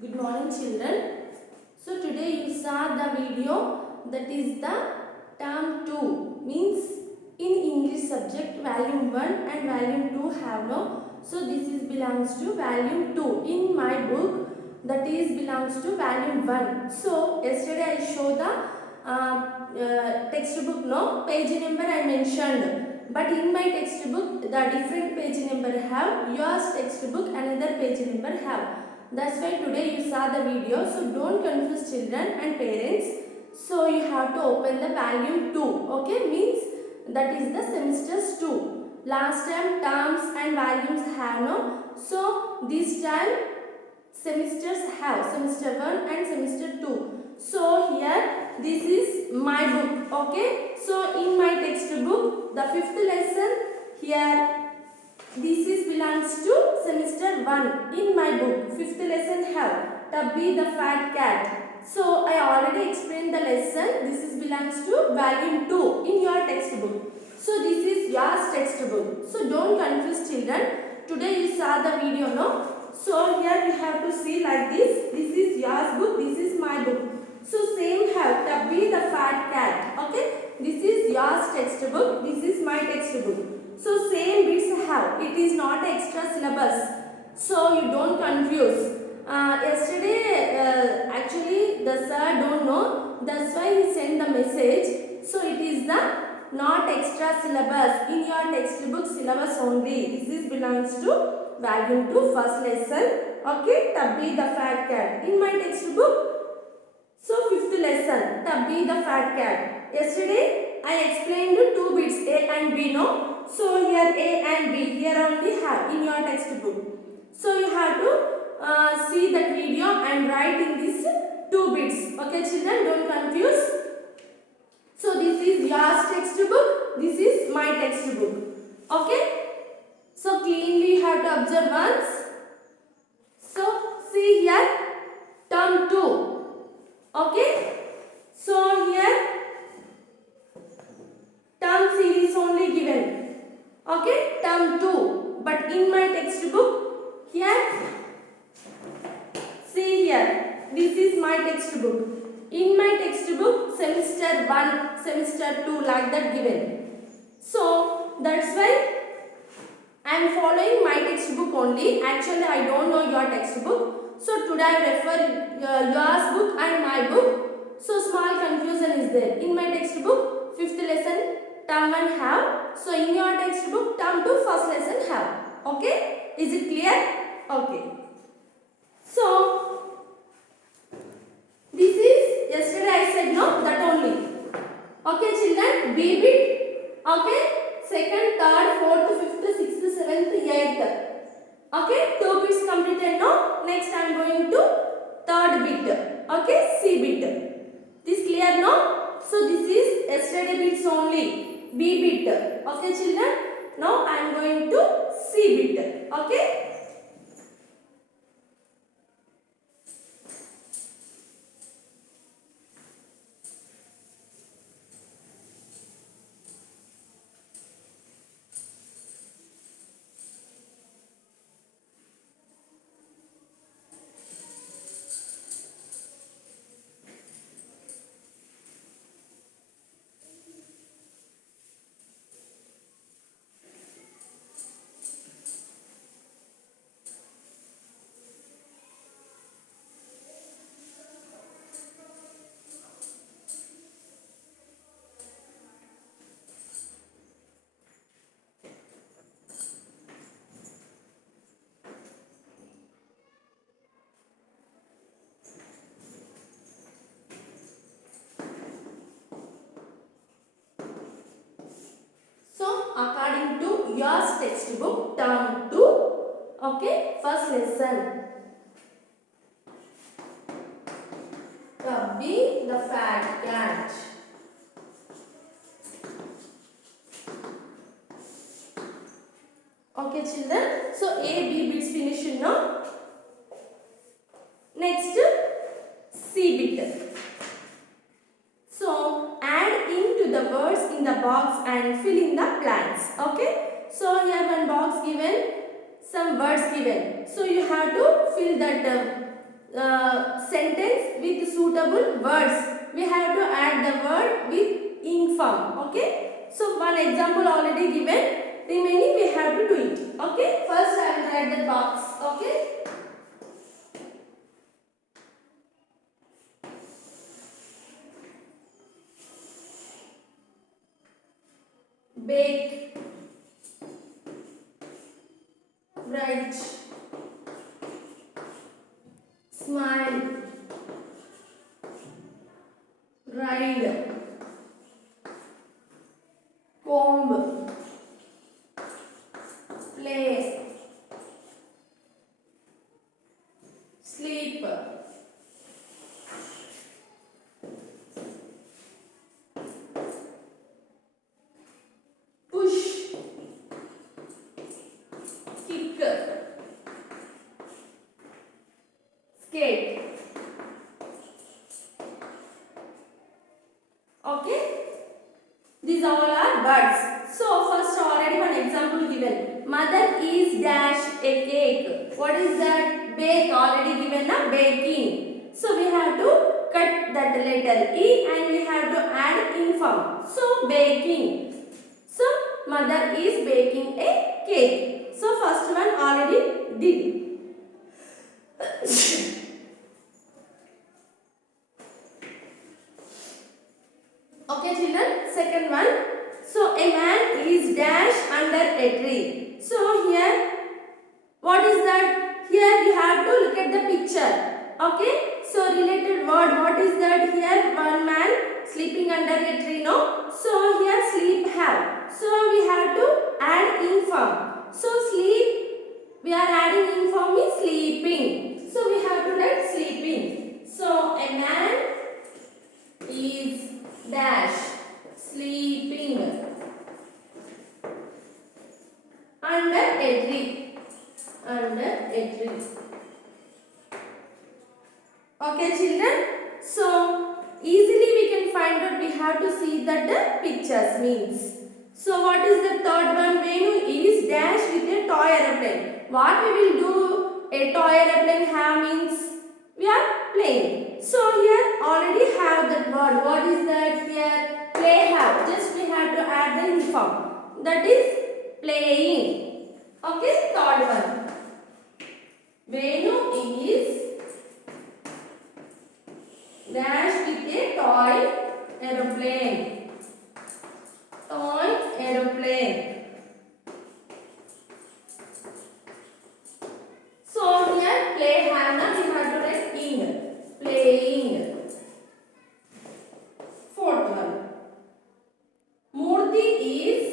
Good morning children. So today you saw the video that is the term 2 means in English subject volume 1 and volume 2 have no. So this is belongs to volume 2 in my book that is belongs to volume 1. So yesterday I show the textbook no page number I mentioned. But in my textbook the different page number have, yours textbook another page number have. That's why today you saw the video. So don't confuse children and parents. So you have to open the volume 2. Okay, means that is the semesters 2. Last time terms and volumes have no. So this time semesters have semester 1 and semester 2. So here this is my book. Okay, so in my textbook the fifth lesson here this is belongs to semester 1 in my book. Fifth lesson have Tubby the fat cat. So I already explained the lesson. This is belongs to volume 2 in your textbook. So this is yours textbook. So don't confuse children. Today you saw the video no. So here you have to see like this. This is yours book. This is my book. So same have Tubby the fat cat. Okay. This is yours textbook. This is my textbook. So same bits have. It is not extra syllabus. So you don't confuse. Yesterday actually the sir don't know. That's why he sent the message. So it is the not extra syllabus in your textbook syllabus only. This is belongs to volume 2 first lesson. Okay, Tubby the fat cat. In my textbook. So fifth lesson Tubby the fat cat. Yesterday I explained two bits A and B no. So here A and B here only have in your textbook. So you have to see that video and write in these two bits. Okay children, don't confuse. So this is yours textbook. This is my textbook. Okay. So cleanly you have to observe once. So see here term 2. Okay. So here term series only given. Okay, term 2. But in my textbook, here, see here, this is my textbook. In my textbook, semester 1, semester 2, like that given. So, that's why I am following my textbook only. Actually, I don't know your textbook. So, today I refer yours book and my book. So, small confusion is there. In my textbook, 5th lesson, term 1 have. So in your textbook term 2 first lesson have. Okay, is it clear? Okay, so this is yesterday I said no, that only. Okay children, B bit. Okay, second, third, fourth, fifth, sixth, seventh, eighth. Okay, 2 bits completed no. Next I am going to third bit. Okay, C bit. This clear no? So this is yesterday bits only. B bit. Okay children. Now I am going to C bit. Okay. According to your textbook term 2, okay, first lesson Tubby the fat cat. Okay children, so A, B bits finished now. Next C bit. So add into the words in the box and fill in the blanks. Okay. So here one box given, some words given. So you have to fill that sentence with suitable words. We have to add the word with ing form. Okay. So one example already given. Remaining we have to do it. Okay. First I will write the box. Okay. Bake, write, smile, ride, comb, play, sleep, push, kick, skate. Okay. These all are words. So first already one example given. Mother is dash a cake. What is that? Bake already given na baking. So we have to cut that letter E and we have to add in form. So baking. So mother is baking a cake. So first one already did. Okay children, second one. So a man is dash under a tree. So here, what is that? Here you have to look at the picture. Okay. So related word, what is that? Here one man sleeping under a tree. No. So here sleep have. So we have to add in form. So sleep, we are adding in form is sleeping. So we have to write sleeping. So a man is dash sleeping under a tree. Under a tree. Okay children. So easily we can find out, we have to see that the pictures means. So what is the third one? Venu is dash with a toy aeroplane. What we will do? A toy aeroplane have means we are playing. So here already have that word. What is that here? Play have. Just we have to add the inform. That is playing. Okay, third one. Venu is dash with a toy aeroplane. Toy aeroplane. So here play have na, we have to write ing. Playing. Fourth one. Murthy is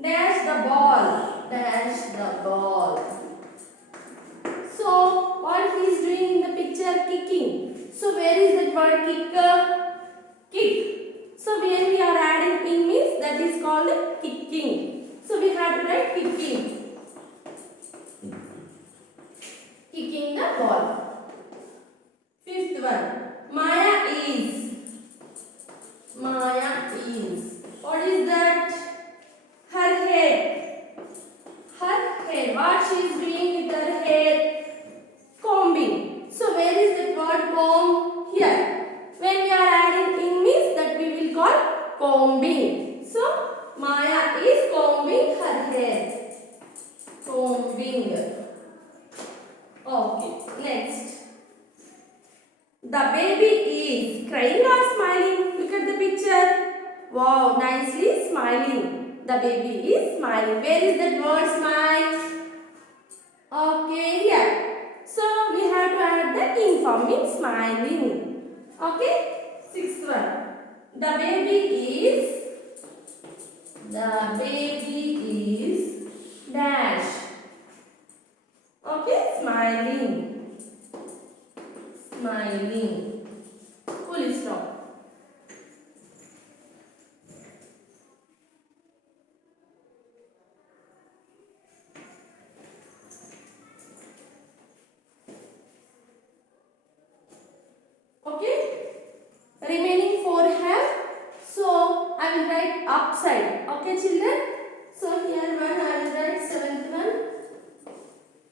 dash the ball. Dash the ball. So what he is doing in the picture? Kicking. So where is that word kick? Kick. So when we are adding ing means that is called kicking. So we have to write kicking. Kicking the ball. Fifth one. Maya is. Maya is. What is that? Her hair. Her hair. What she is doing with her hair? Combing. So where is that word comb? Here. When we are adding ing means that we will call combing. So Maya is combing her hair. Combing. Okay. Next. The baby is crying or smiling? Look at the picture. Wow, nicely smiling. The baby is smiling. Where is that word smile? Okay, here. So we have to add the ing form means smiling. Okay. Sixth one. The baby is dash. Okay, smiling. Smiling. Full stop. Okay. Remaining 4 have. So I will write upside. Okay children. So here one I will write seventh one.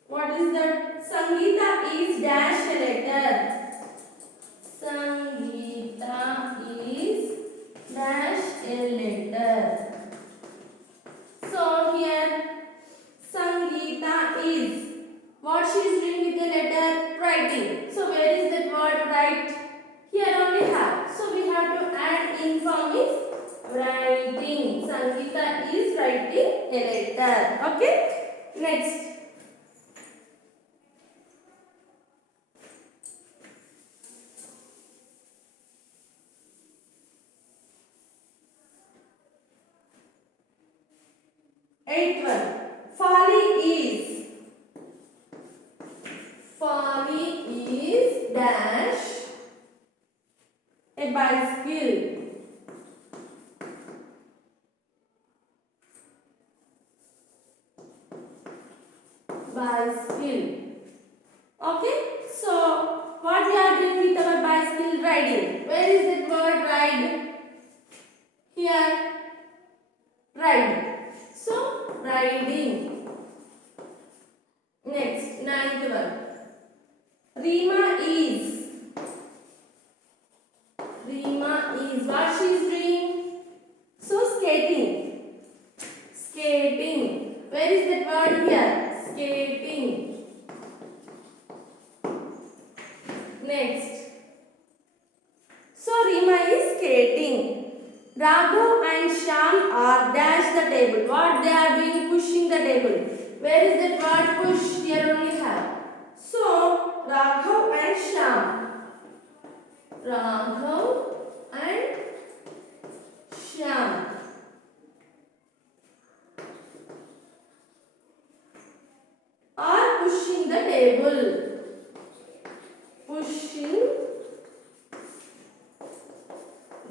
What is that? Sangeeta is dash a letter. Sangeeta is dash a letter. So here Sangeeta is, what she is doing with the letter? Writing. So where is that word write? Here only have. So we have to add in form is writing. Sangeeta is writing a letter. Okay. Next. Eighth one. Folly is dash a bicycle. Bicycle. Okay. So what we are doing with our bicycle? Riding. Where is that word ride? Here. Ride. So riding. Next, ninth one. Rima is what she is doing? So skating. Skating. Where is that word here? Skating. Next. So Rima is skating. Raghu and Shyam are dash the table. What they are doing? Pushing the table. Where is that word push? Here only have. So Raghav and Shyam. Raghav and Shyam are pushing the table. Pushing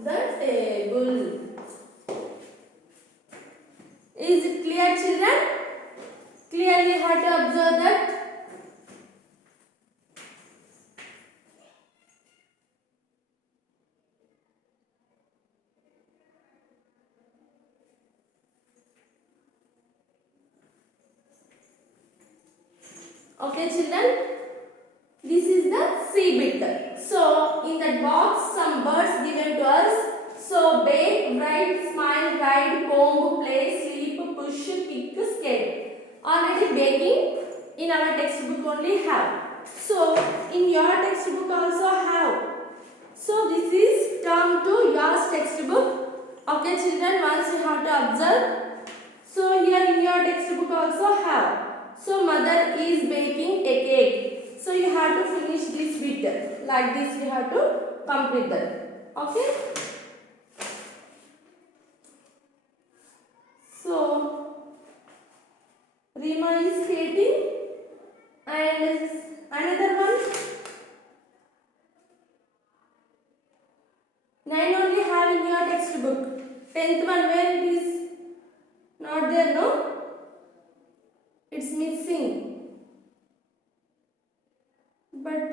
the table. Is it clear, children? Clearly have to observe that. Okay, children. This is the C bit. So in that box some words given to us. So bake, write, smile, ride, comb, play, sleep, push, kick, skate. Already baking in our textbook only have. So in your textbook also have. So this is term to your textbook. Okay, children, once you have to observe. So here in your textbook also have. So mother is baking a cake. So you have to finish this bit. Like this you have to complete that. Okay. So Rima is skating and another one. 9 only have in your textbook. 10th one where it is not there, no? It's missing. But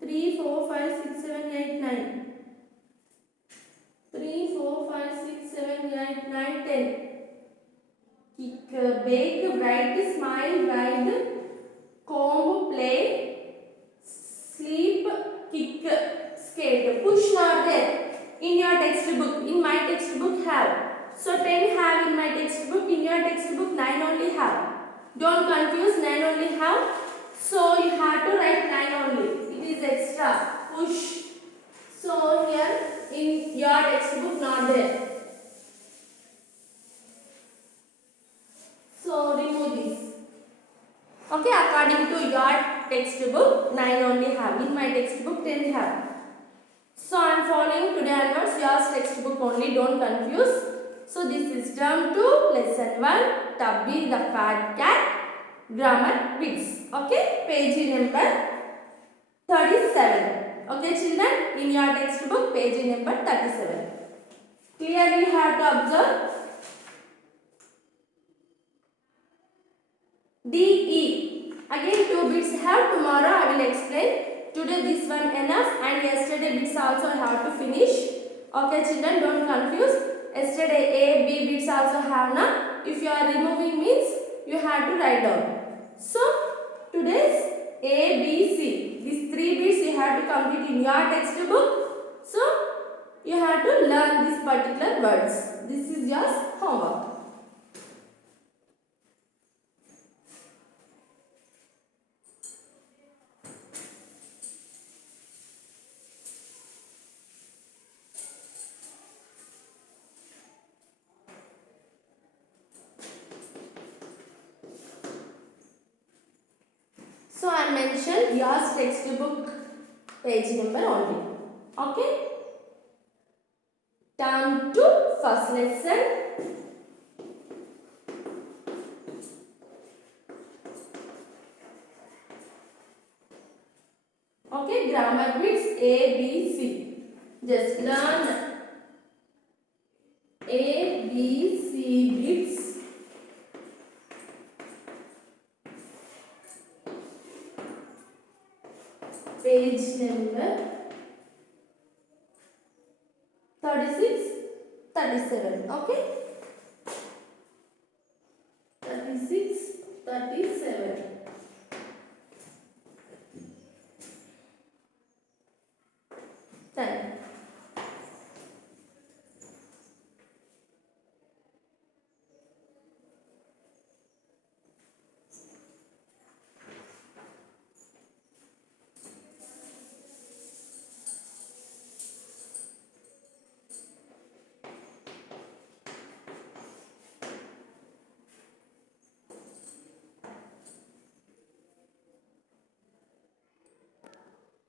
3, 4, 5, 6, 7, 8, 9. 3, 4, 5, 6, 7, 8, 9, 10. Kick, bake, write, smile, ride, comb, play, sleep, kick, skate. Push not there. In your textbook. In my textbook have. So 10 have in my textbook. In your textbook 9 only have. Don't confuse, 9 only have. So you have to write 9 only. It is extra. Push. So here in your textbook not there. So remove this. Okay, according to your textbook 9 only have. In my textbook 10 have. So I am following today onwards your textbook only. Don't confuse. So this is term 2 lesson 1 Tubby the fat cat grammar bits. Okay, page number 37. Okay, children, in your textbook page number 37. Clearly you have to observe. DE. Again 2 bits have. Tomorrow I will explain. Today this one enough and yesterday bits also I have to finish. Okay, children, don't confuse. Yesterday A, B bits also have now. If you are removing means you have to write down. So today's A, B, C. These 3 bits you have to complete in your textbook. So, you have to learn these particular words. This is your homework. So, I mentioned your textbook page number only. Okay? Turn to first lesson. Okay, grammar bits A, B, C. Just learn A, B, C bits. Page number 36, 37. Okay.